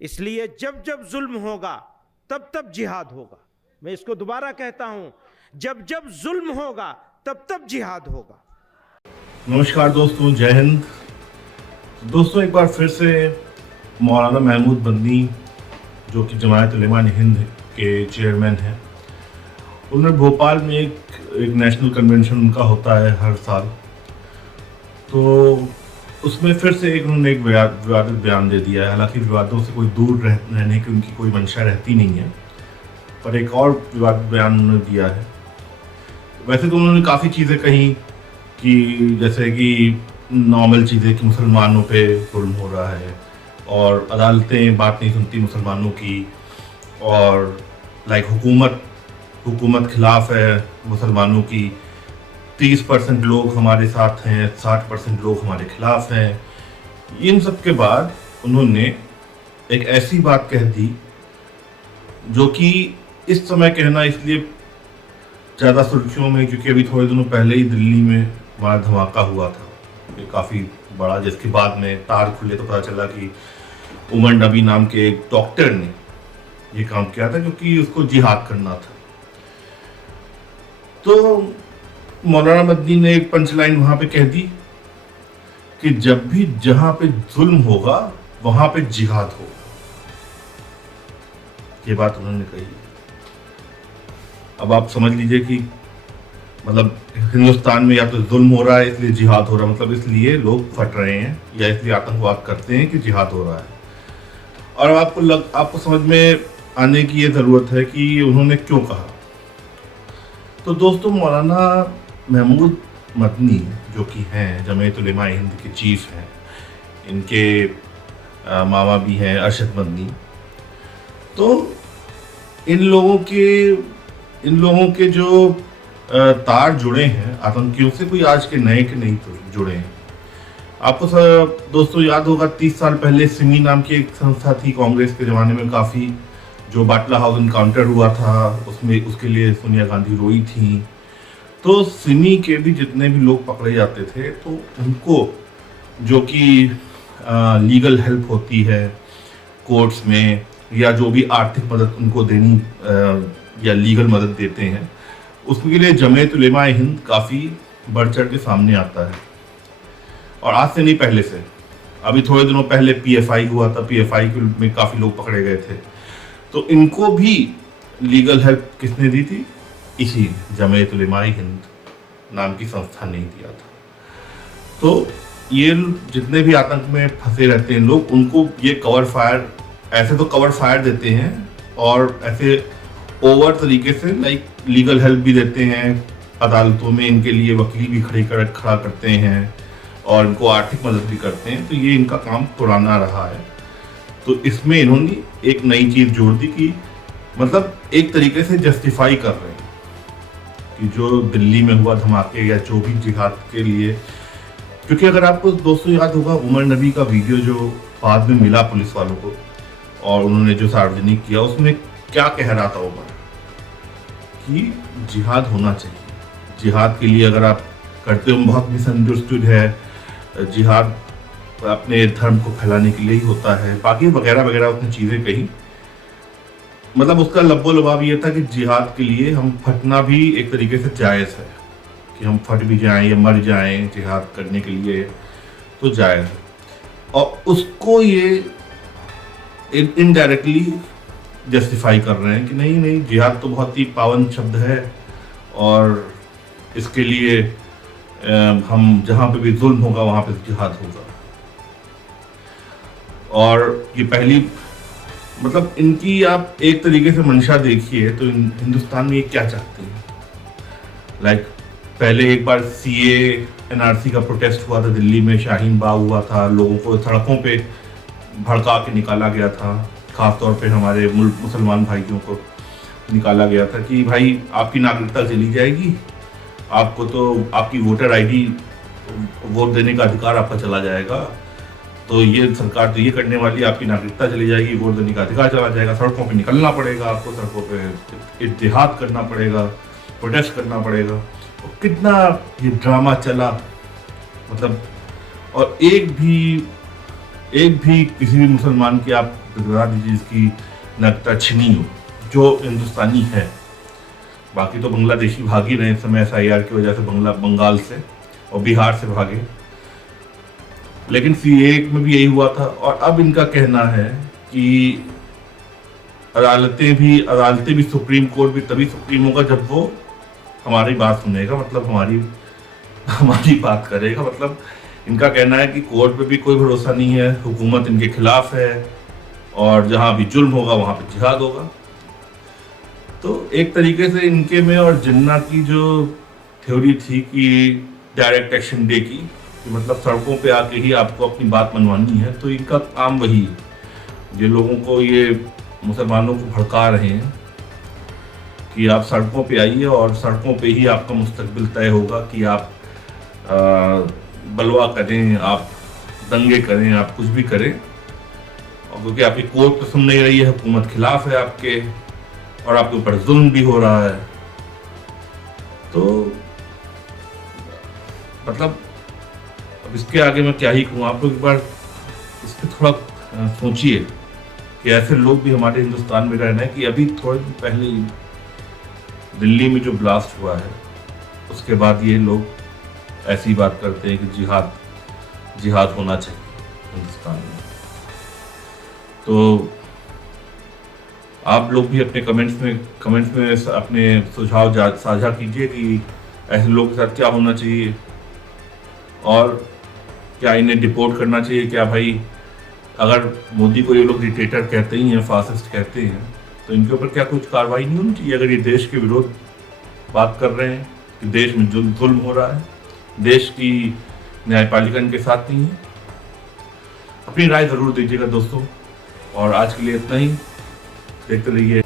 इसलिए जब जब जुल्म होगा तब तब जिहाद होगा। मैं इसको दोबारा कहता हूं, जब जब जुल्म होगा तब तब जिहाद होगा। नमस्कार दोस्तों, जय हिंद। दोस्तों, एक बार फिर से मौलाना महमूद बंदी, जो कि जमायत उलेमा हिंद के चेयरमैन हैं, उन्होंने भोपाल में एक नेशनल कन्वेंशन उनका होता है हर साल, तो उसमें फिर से उन्होंने एक विवादित बयान दे दिया है। हालांकि विवादों से कोई दूर रहने की उनकी कोई मंशा रहती नहीं है, पर एक और विवादित बयान उन्होंने दिया है। वैसे तो उन्होंने काफ़ी चीज़ें कही कि जैसे कि नॉर्मल चीज़ें कि मुसलमानों पे जुल्म हो रहा है और अदालतें बात नहीं सुनती मुसलमानों की, और लाइक हुकूमत खिलाफ है मुसलमानों की। 30% लोग हमारे साथ हैं, 60% लोग हमारे खिलाफ हैं। इन सब के बाद उन्होंने एक ऐसी बात कह दी जो कि इस समय कहना इसलिए ज़्यादा सुर्खियों में क्योंकि अभी थोड़े दिनों पहले ही दिल्ली में बड़ा धमाका हुआ था, ये काफ़ी बड़ा, जिसके बाद में तार खुले तो पता चला कि उमर नबी नाम के एक डॉक्टर ने ये काम किया था क्योंकि उसको जिहाद करना था। तो मौलाना बंदी ने एक पंचलाइन वहां पे कह दी कि जब भी जहां पे जुल्म होगा वहां पे जिहाद होगा। ये बात उन्होंने कही। अब आप समझ लीजिए कि मतलब हिंदुस्तान में या तो जुल्म हो रहा है इसलिए जिहाद हो रहा है, मतलब इसलिए लोग फट रहे हैं या इसलिए आतंकवाद करते हैं कि जिहाद हो रहा है। और आपको समझ में आने की ये ज़रूरत है कि उन्होंने क्यों कहा। तो दोस्तों, मौलाना महमूद मदनी जो कि हैं जमायत उलेमा हिंद के चीफ हैं, इनके मामा भी हैं अरशद मदनी। तो इन लोगों के जो तार जुड़े हैं आतंकियों से, कोई आज के नए के नहीं जुड़े हैं। आपको दोस्तों याद होगा 30 साल पहले सिमी नाम की एक संस्था थी कांग्रेस के ज़माने में, काफ़ी जो बाटला हाउस इनकाउंटर हुआ था उसके लिए सोनिया गांधी रोई थी। तो सिमी के भी जितने भी लोग पकड़े जाते थे तो उनको जो कि लीगल हेल्प होती है कोर्ट्स में, या जो भी आर्थिक मदद उनको देनी या लीगल मदद देते हैं, उसके लिए जमायत उलेमा हिंद काफ़ी बढ़ चढ़ के सामने आता है। और आज से नहीं, पहले से। अभी थोड़े दिनों पहले पीएफआई हुआ था, पीएफआई में काफ़ी लोग पकड़े गए थे, तो इनको भी लीगल हेल्प किसने दी थी? इसी जमायत उलेमा हिंद नाम की संस्था ने दिया था। तो ये जितने भी आतंक में फंसे रहते हैं लोग, उनको ये कवर फायर, ऐसे तो कवर फायर देते हैं और ऐसे ओवर तरीके से लाइक लीगल हेल्प भी देते हैं, अदालतों में इनके लिए वकील भी खड़ा करते हैं और इनको आर्थिक मदद भी करते हैं। तो ये इनका काम पुराना रहा है। तो इसमें इन्होंने एक नई चीज़ जोड़ दी कि मतलब एक तरीके से जस्टिफाई कर रहे हैं कि जो दिल्ली में हुआ धमाके या जो भी जिहाद के लिए, क्योंकि अगर आपको दोस्तों याद होगा उमर नबी का वीडियो जो बाद में मिला पुलिस वालों को और उन्होंने जो सार्वजनिक किया, उसमें क्या कह रहा था उमर कि जिहाद होना चाहिए। जिहाद के लिए अगर आप करते हो, बहुत मिसअंडरस्टूड है, जिहाद अपने धर्म को फैलाने के लिए ही होता है, बाकी वगैरह वगैरह उसने चीज़ें कही। मतलब उसका लब्बो लबाब ये था कि जिहाद के लिए हम फटना भी एक तरीके से जायज़ है, कि हम फट भी जाएं या मर जाएं जिहाद करने के लिए, तो जायज़ है। और उसको ये इनडायरेक्टली जस्टिफाई कर रहे हैं कि नहीं, जिहाद तो बहुत ही पावन शब्द है और इसके लिए हम जहाँ पे भी जुल्म होगा वहाँ पे जिहाद होगा। और ये पहली, मतलब इनकी आप एक तरीके से मंशा देखिए तो हिंदुस्तान में ये क्या चाहते हैं। लाइक पहले एक बार सीए एनआरसी का प्रोटेस्ट हुआ था दिल्ली में, शाहीन बाग हुआ था, लोगों को सड़कों पे भड़का के निकाला गया था, खासतौर पे हमारे मुसलमान भाइयों को निकाला गया था कि भाई आपकी नागरिकता चली जाएगी, आपको तो आपकी वोटर आईडी, वोट देने का अधिकार आपका चला जाएगा, तो ये सरकार तो ये करने वाली है, आपकी नागरिकता चली जाएगी, वोट देने का अधिकार चला जाएगा, सड़कों पे निकलना पड़ेगा आपको, सड़कों पे इत्तेहाद करना पड़ेगा, प्रोटेस्ट करना पड़ेगा। और कितना ये ड्रामा चला, मतलब, और एक भी किसी भी मुसलमान की आप दिखला दीजिए जिसकी नागरिकता छिनी हो, जो हिंदुस्तानी है। बाकी तो बांग्लादेशी भाग ही रहे इस समय SIR की वजह से, बंगाल से और बिहार से भागे। लेकिन CAA में भी यही हुआ था। और अब इनका कहना है कि अदालतें भी सुप्रीम कोर्ट भी तभी सुप्रीम होगा जब वो हमारी बात सुनेगा, मतलब हमारी बात करेगा। मतलब इनका कहना है कि कोर्ट पे भी कोई भरोसा नहीं है, हुकूमत इनके खिलाफ है और जहां भी जुल्म होगा वहां पे जिहाद होगा। तो एक तरीके से इनके में और जिन्ना की जो थ्योरी थी कि डायरेक्ट एक्शन डे की, कि मतलब सड़कों पे आके ही आपको अपनी बात मनवानी है, तो इनका काम वही है। जो लोगों को, ये मुसलमानों को भड़का रहे हैं कि आप सड़कों पे आइए और सड़कों पे ही आपका मुस्तकबिल तय होगा कि आप बलवा करें, आप दंगे करें, आप कुछ भी करें। और क्योंकि आपकी कोर्ट तो सुन नहीं रही है, हुकूमत खिलाफ है आपके और आपके ऊपर जुल्म भी हो रहा है। तो मतलब अब इसके आगे मैं क्या ही कहूँ, आप लोग एक बार इस पर थोड़ा सोचिए कि ऐसे लोग भी हमारे हिंदुस्तान में रह रहे हैं। कि अभी थोड़े दिन पहले दिल्ली में जो ब्लास्ट हुआ है, उसके बाद ये लोग ऐसी बात करते हैं कि जिहाद होना चाहिए हिंदुस्तान में। तो आप लोग भी अपने कमेंट्स में अपने सुझाव साझा कीजिए कि ऐसे लोगों के साथ क्या होना चाहिए और क्या इन्हें डिपोर्ट करना चाहिए। क्या भाई, अगर मोदी को ये लोग डिक्टेटर कहते ही हैं, फासिस्ट कहते हैं, तो इनके ऊपर क्या कुछ कार्रवाई नहीं होनी चाहिए? अगर ये देश के विरोध बात कर रहे हैं कि देश में जुल्म हो रहा है, देश की न्यायपालिका इनके साथ नहीं है। अपनी राय ज़रूर दीजिएगा दोस्तों, और आज के लिए इतना ही। देखते रहिए।